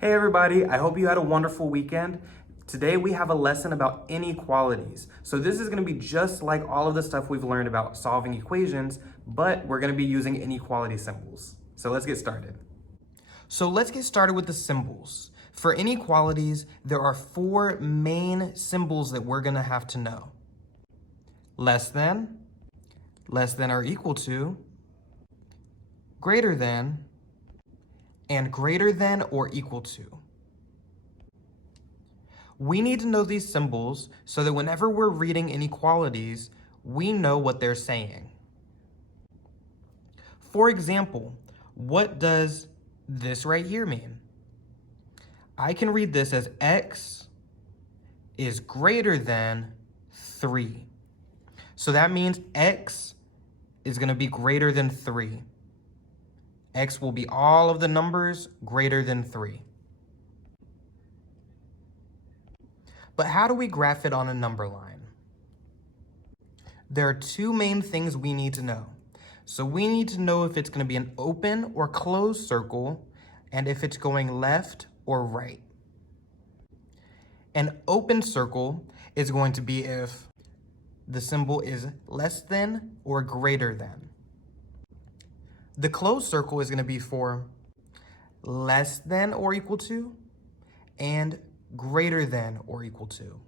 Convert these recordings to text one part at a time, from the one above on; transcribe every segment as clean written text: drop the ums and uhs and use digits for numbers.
Hey everybody, I hope you had a wonderful weekend. Today we have a lesson about inequalities. So this is going to be just like all of the stuff we've learned about solving equations, but we're going to be using inequality symbols. So let's get started. So let's get started with the symbols. For inequalities, there are four main symbols that we're going to have to know. Less than or equal to, greater than, and greater than or equal to. We need to know these symbols so that whenever we're reading inequalities, we know what they're saying. For example, what does this right here mean? I can read this as x is greater than 3. So that means x is going to be greater than 3. X will be all of the numbers greater than 3. But how do we graph it on a number line? There are two main things we need to know. So we need to know if it's going to be an open or closed circle, and if it's going left or right. An open circle is going to be if the symbol is less than or greater than. The closed circle is going to be for less than or equal to and greater than or equal to.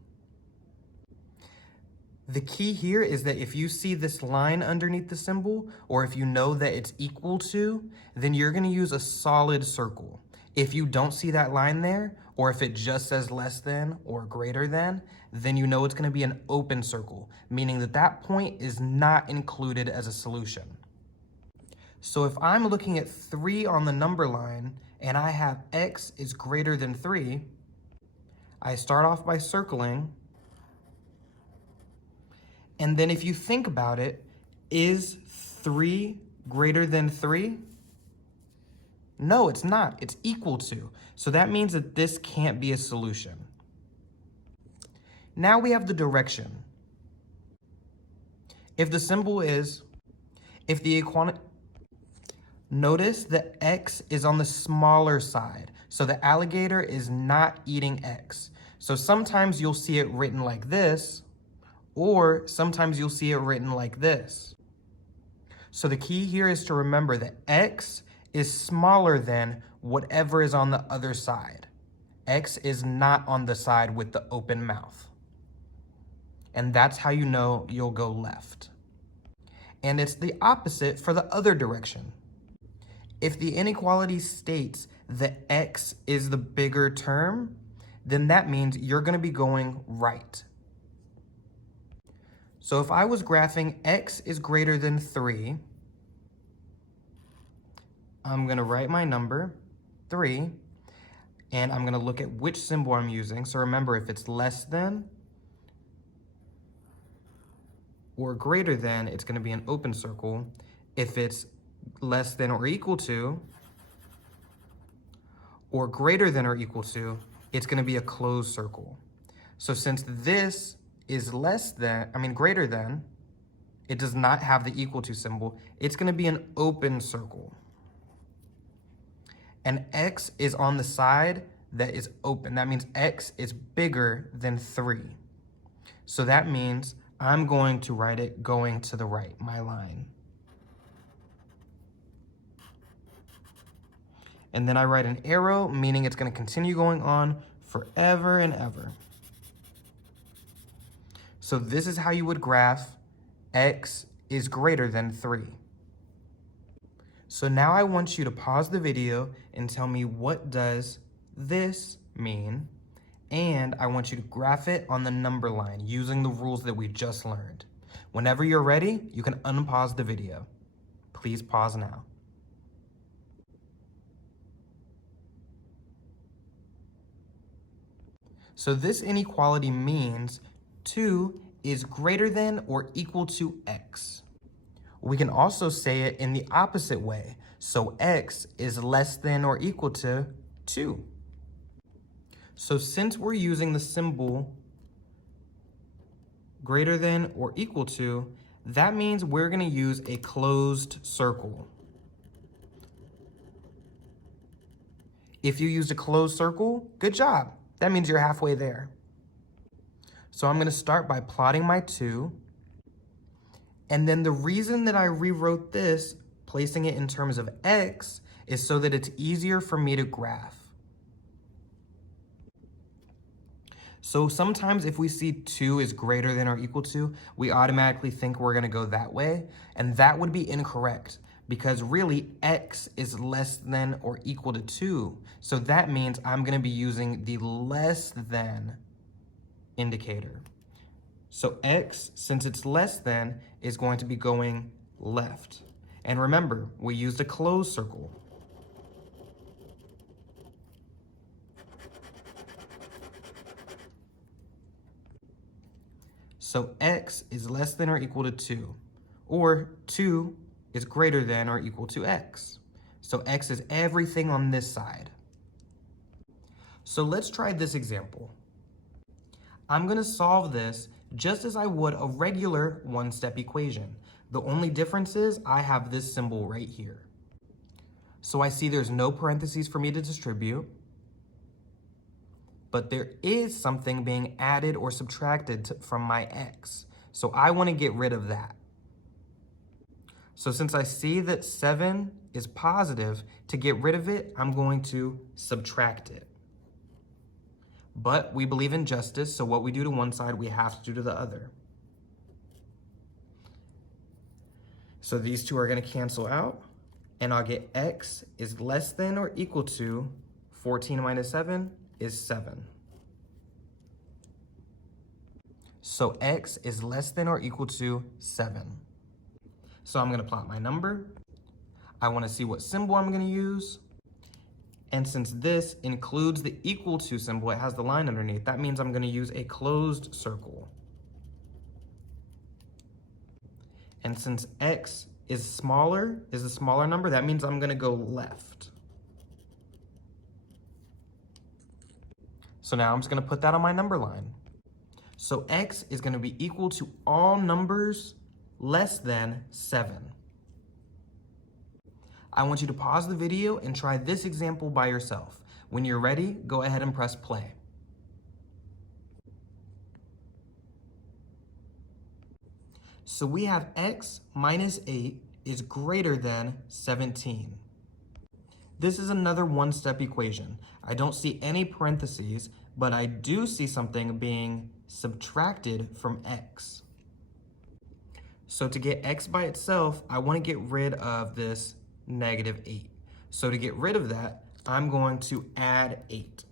The key here is that if you see this line underneath the symbol, or if you know that it's equal to, then you're going to use a solid circle. If you don't see that line there, or if it just says less than or greater than, then you know it's going to be an open circle, meaning that that point is not included as a solution. So if I'm looking at 3 on the number line and I have x is greater than 3, I start off by circling. And then if you think about it, is 3 greater than 3? No, it's not. It's equal to. So that means that this can't be a solution. Now we have the direction. If the symbol is, if the equality, notice that x is on the smaller side. So the alligator is not eating x. So sometimes you'll see it written like this, or sometimes you'll see it written like this. So the key here is to remember that x is smaller than whatever is on the other side. X is not on the side with the open mouth. And that's how you know you'll go left. And it's the opposite for the other direction. If the inequality states that x is the bigger term, then that means you're going to be going right. So if I was graphing x is greater than 3, I'm going to write my number, 3, and I'm going to look at which symbol I'm using. So remember, if it's less than or greater than, it's going to be an open circle. If it's less than or equal to, or greater than or equal to, it's going to be a closed circle. So since this is greater than, it does not have the equal to symbol, it's going to be an open circle. And x is on the side that is open. That means x is bigger than 3. So that means I'm going to write it going to the right, my line. And then I write an arrow, meaning it's going to continue going on forever and ever. So this is how you would graph x is greater than 3. So now I want you to pause the video and tell me, what does this mean? And I want you to graph it on the number line using the rules that we just learned. Whenever you're ready, you can unpause the video. Please pause now. So this inequality means 2 is greater than or equal to x. We can also say it in the opposite way. So x is less than or equal to 2. So since we're using the symbol greater than or equal to, that means we're going to use a closed circle. If you used a closed circle, good job. That means you're halfway there. So I'm gonna start by plotting my 2. And then the reason that I rewrote this, placing it in terms of x, is so that it's easier for me to graph. So sometimes if we see 2 is greater than or equal to, we automatically think we're gonna go that way, and that would be incorrect because really x is less than or equal to 2. So that means I'm gonna be using the less than indicator. So x, since it's less than, is going to be going left. And remember, we used a closed circle. So x is less than or equal to 2, or 2 is greater than or equal to x. So x is everything on this side. So let's try this example. I'm gonna solve this just as I would a regular one-step equation. The only difference is I have this symbol right here. So I see there's no parentheses for me to distribute, but there is something being added or subtracted from my x. So I want to get rid of that. So since I see that 7 is positive, to get rid of it, I'm going to subtract it. But we believe in justice, so what we do to one side, we have to do to the other. So these two are going to cancel out, and I'll get x is less than or equal to 14 minus 7 is 7. So x is less than or equal to 7. So I'm going to plot my number. I want to see what symbol I'm going to use. And since this includes the equal to symbol, it has the line underneath, that means I'm going to use a closed circle. And since x is the smaller number, that means I'm going to go left. So now I'm just going to put that on my number line. So x is going to be equal to all numbers less than 7. I want you to pause the video and try this example by yourself. When you're ready, go ahead and press play. So we have x minus 8 is greater than 17. This is another one-step equation. I don't see any parentheses, but I do see something being subtracted from x. So to get x by itself, I want to get rid of this negative 8. So to get rid of that, I'm going to add 8.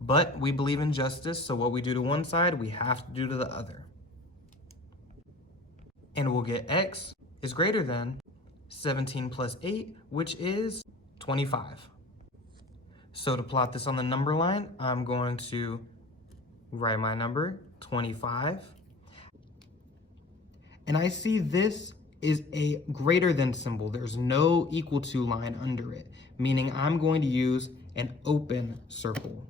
But we believe in justice, so what we do to one side, we have to do to the other. And we'll get x is greater than 17 plus 8, which is 25. So to plot this on the number line, I'm going to write my number, 25. And I see this is a greater than symbol. There's no equal to line under it, meaning I'm going to use an open circle.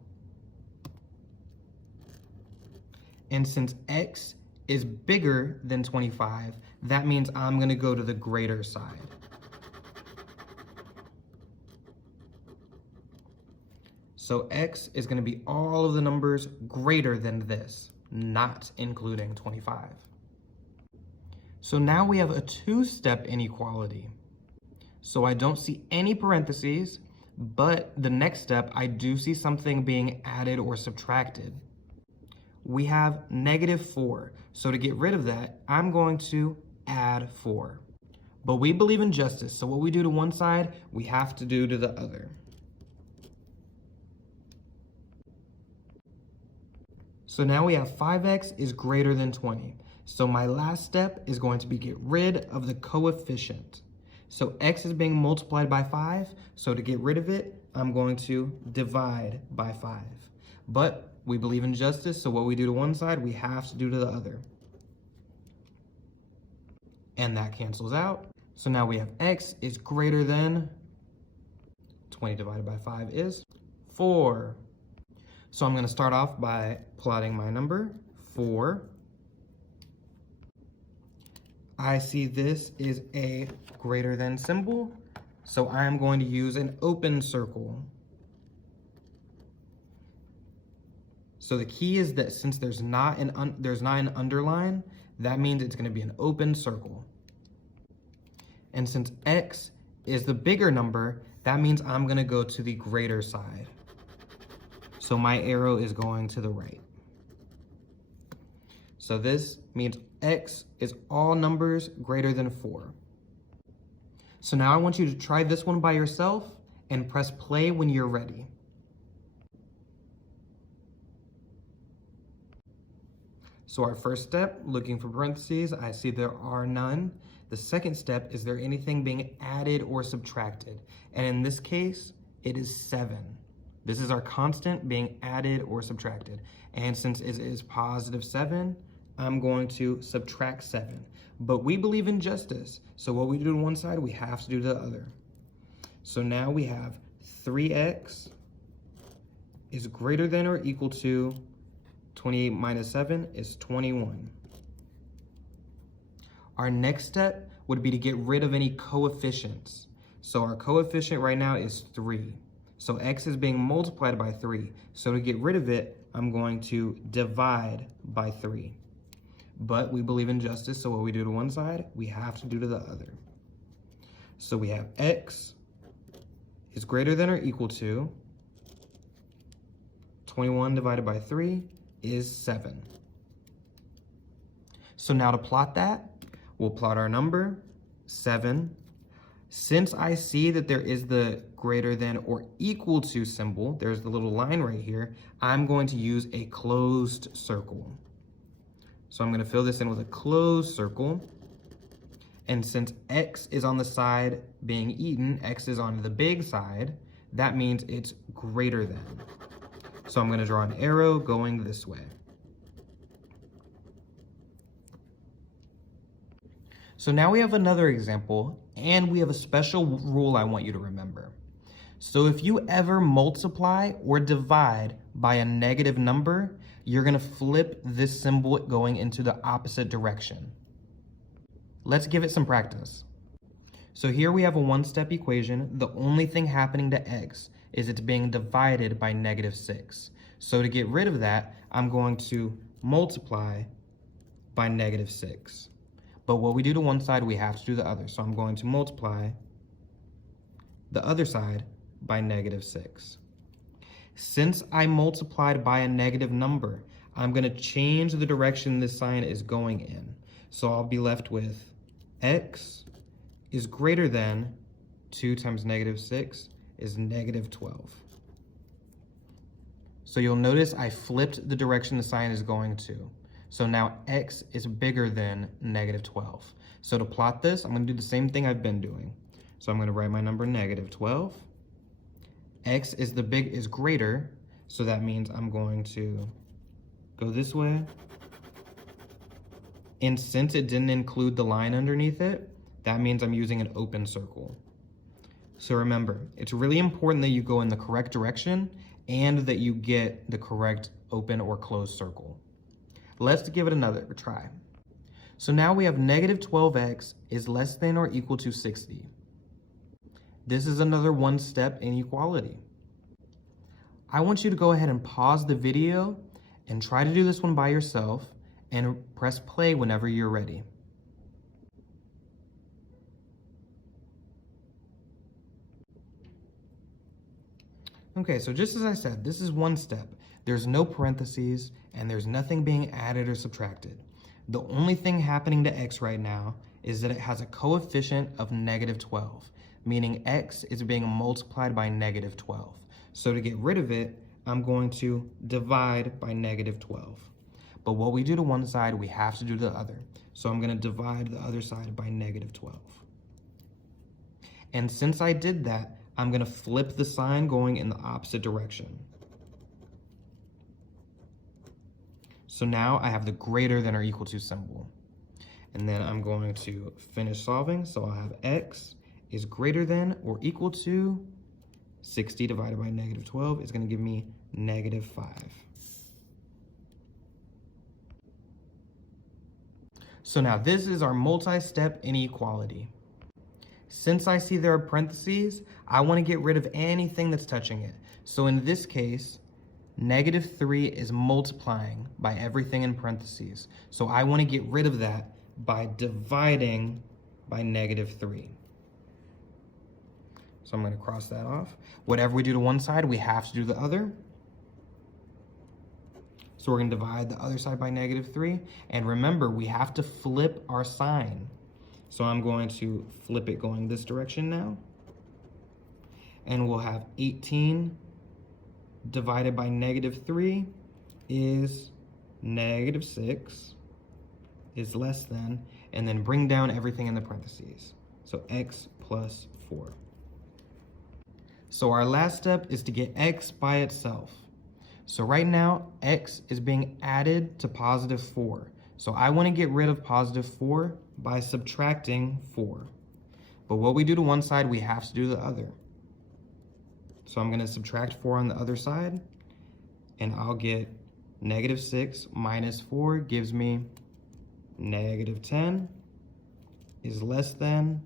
And since x is bigger than 25, that means I'm going to go to the greater side. So x is going to be all of the numbers greater than this, not including 25. So now we have a two-step inequality. So I don't see any parentheses, but the next step, I do see something being added or subtracted. We have negative 4. So to get rid of that, I'm going to add 4. But we believe in justice, so what we do to one side, we have to do to the other. So now we have 5x is greater than 20. So my last step is going to be get rid of the coefficient. So x is being multiplied by 5, so to get rid of it, I'm going to divide by 5. But we believe in justice, so what we do to one side, we have to do to the other. And that cancels out. So now we have x is greater than 20 divided by 5 is 4. So I'm going to start off by plotting my number, 4. I see this is a greater than symbol, So I am going to use an open circle. So the key is that since there's not an underline, that means it's going to be an open circle. And since x is the bigger number, that means I'm going to go to the greater side. So my arrow is going to the right. So this means x is all numbers greater than 4. So now I want you to try this one by yourself and press play when you're ready. So our first step, looking for parentheses, I see there are none. The second step, is there anything being added or subtracted? And in this case, it is 7. This is our constant being added or subtracted. And since it is positive 7, I'm going to subtract 7. But we believe in justice, so what we do to one side, we have to do to the other. So now we have 3x is greater than or equal to 28 minus 7 is 21. Our next step would be to get rid of any coefficients. So our coefficient right now is 3. So x is being multiplied by 3. So to get rid of it, I'm going to divide by 3. But we believe in justice, so what we do to one side, we have to do to the other. So we have x is greater than or equal to 21 divided by 3 is 7. So now to plot that, we'll plot our number, 7. Since I see that there is the greater than or equal to symbol, there's the little line right here, I'm going to use a closed circle. So I'm going to fill this in with a closed circle. And since x is on the side being eaten, x is on the big side, that means it's greater than. So I'm going to draw an arrow going this way. So now we have another example, and we have a special rule I want you to remember. So if you ever multiply or divide by a negative number, you're going to flip this symbol going into the opposite direction. Let's give it some practice. So here we have a one-step equation. The only thing happening to x is it's being divided by -6. So to get rid of that, I'm going to multiply by -6. But what we do to one side, we have to do the other. So I'm going to multiply the other side by -6. Since I multiplied by a negative number, I'm going to change the direction this sign is going in. So I'll be left with x is greater than 2 times -6 is -12. So you'll notice I flipped the direction the sign is going to. So now x is bigger than -12. So to plot this, I'm going to do the same thing I've been doing. So I'm going to write my number -12. X is greater, so that means I'm going to go this way. And since it didn't include the line underneath it, that means I'm using an open circle. So remember, it's really important that you go in the correct direction and that you get the correct open or closed circle. Let's give it another try. So now we have -12x is less than or equal to 60. This is another one-step inequality. I want you to go ahead and pause the video and try to do this one by yourself and press play whenever you're ready. Okay, so just as I said, this is one step. There's no parentheses and there's nothing being added or subtracted. The only thing happening to x right now is that it has a coefficient of -12. Meaning x is being multiplied by -12. So to get rid of it, I'm going to divide by -12. But what we do to one side, we have to do to the other. So I'm going to divide the other side by -12. And since I did that, I'm going to flip the sign going in the opposite direction. So now I have the greater than or equal to symbol. And then I'm going to finish solving. So I'll have x is greater than or equal to 60 divided by -12 is going to give me -5. So now this is our multi-step inequality. Since I see there are parentheses, I want to get rid of anything that's touching it. So in this case, -3 is multiplying by everything in parentheses. So I want to get rid of that by dividing by -3. So I'm going to cross that off. Whatever we do to one side, we have to do the other. So we're going to divide the other side by -3. And remember, we have to flip our sign. So I'm going to flip it going this direction now. And we'll have 18 divided by -3 is -6 is less than, and then bring down everything in the parentheses. So x plus 4. So our last step is to get x by itself. So right now, x is being added to +4. So I want to get rid of +4 by subtracting 4. But what we do to one side, we have to do the other. So I'm going to subtract 4 on the other side, and I'll get -6 minus 4 gives me -10 is less than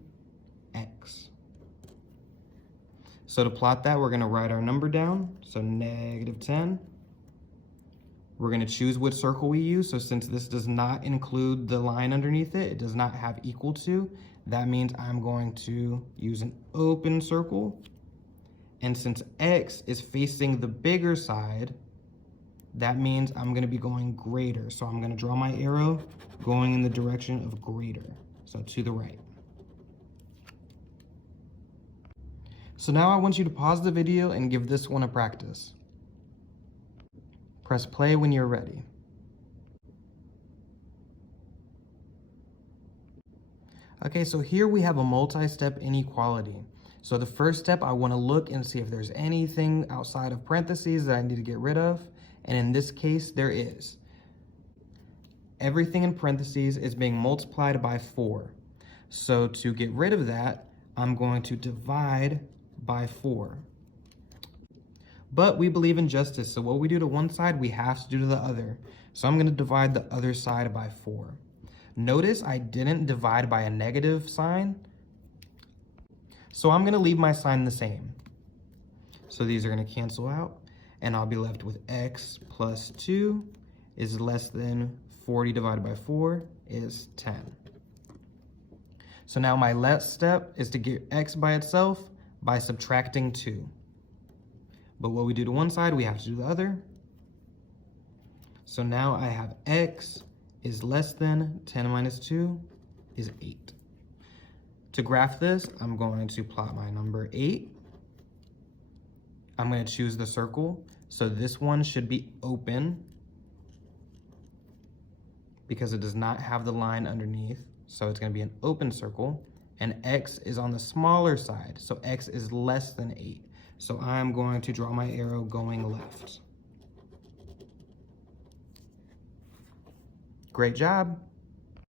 x. So to plot that, we're going to write our number down. So -10. We're going to choose which circle we use. So since this does not include the line underneath it, it does not have equal to, that means I'm going to use an open circle. And since x is facing the bigger side, that means I'm going to be going greater. So I'm going to draw my arrow going in the direction of greater, so to the right. So now I want you to pause the video and give this one a practice. Press play when you're ready. Okay, so here we have a multi-step inequality. So the first step, I want to look and see if there's anything outside of parentheses that I need to get rid of. And in this case, there is. Everything in parentheses is being multiplied by 4. So to get rid of that, I'm going to divide by 4. But we believe in justice, so what we do to one side, we have to do to the other. So I'm going to divide the other side by 4. Notice I didn't divide by a negative sign, so I'm going to leave my sign the same. So these are going to cancel out, and I'll be left with x plus 2 is less than 40 divided by 4 is 10. So now my last step is to get x by itself by subtracting 2. But what we do to one side, we have to do the other. So now I have x is less than 10 minus 2 is 8. To graph this, I'm going to plot my number 8. I'm going to choose the circle. So this one should be open because it does not have the line underneath. So it's going to be an open circle. And x is on the smaller side. So x is less than 8. So I'm going to draw my arrow going left. Great job.